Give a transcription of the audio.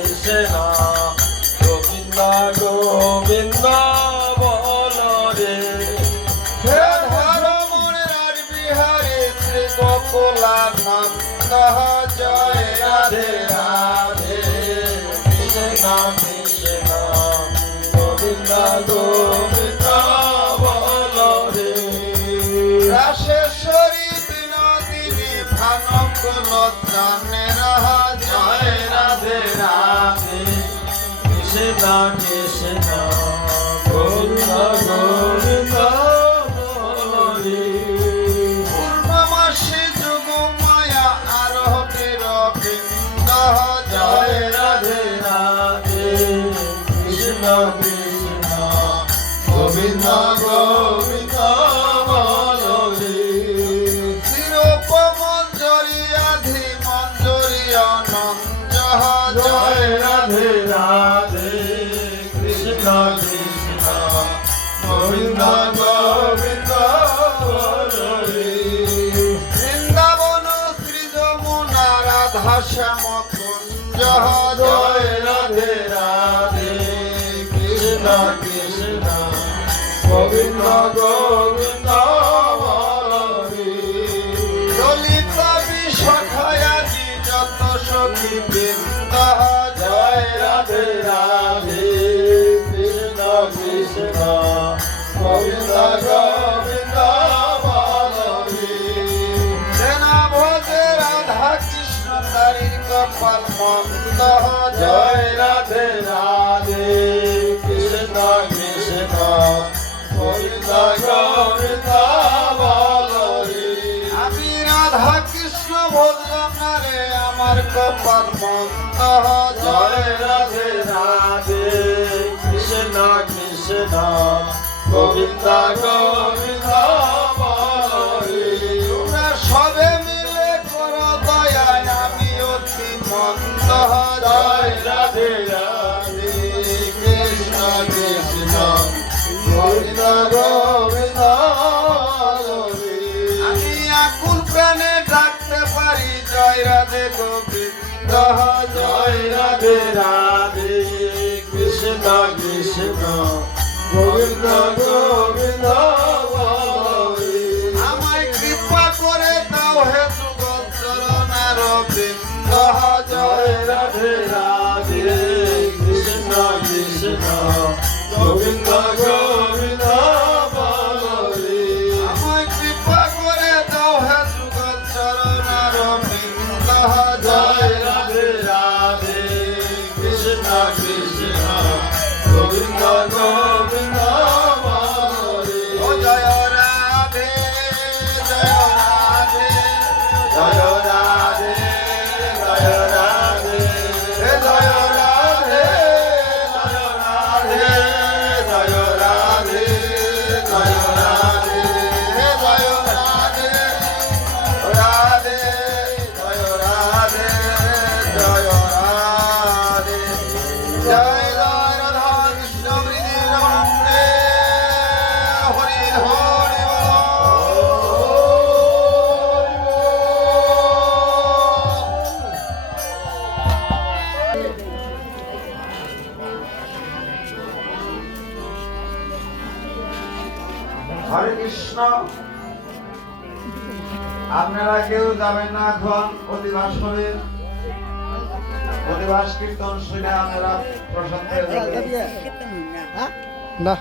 কৃষ্ণা গোবিন্দা গোবিন্দা বল রে। হে ধর মনের বিহারে শ্রী গোকুলা নন্দ জয় রাধে রাধে। কৃষ্ণা কৃষ্ণা গোবিন্দা গোবিন্দা বল রে। জানে কৃষ্ণ গোবিন্দ গোবিন্দ বলি চিরপমঞ্জরি আধি মঞ্জরি অনন্ত রাধা শ্যাম কুঞ্জ জয় রাধে রাধে, কৃষ্ণ কৃষ্ণ। গোবিন্দ গোবিন্দ হরি ললিত বিশাখায়াদি যত সখী তারির জয় রাধে রাধে কৃষ্ণ কৃষ্ণ গোবিন্দ গোবিন্দ বলি আমি রাধা কৃষ্ণ বললাম, না রে, আমার কপাল মন্দ জয় রাধে রাধে, কৃষ্ণ কৃষ্ণ, গোবিন্দ গোবিন্দ। আমি আকুল প্রাণে ডাকতে পারি জয় রাধে গোবিন্দ জয় রাধে রাধে কৃষ্ণ কৃষ্ণ গোবিন্দ। গোবিন্দ হরে কৃষ্ণ। আপনারা কেউ যাবেন না এখন অধিবাস হবে অধিবাস কীর্তন শুনে আপনারা প্রসাদ না।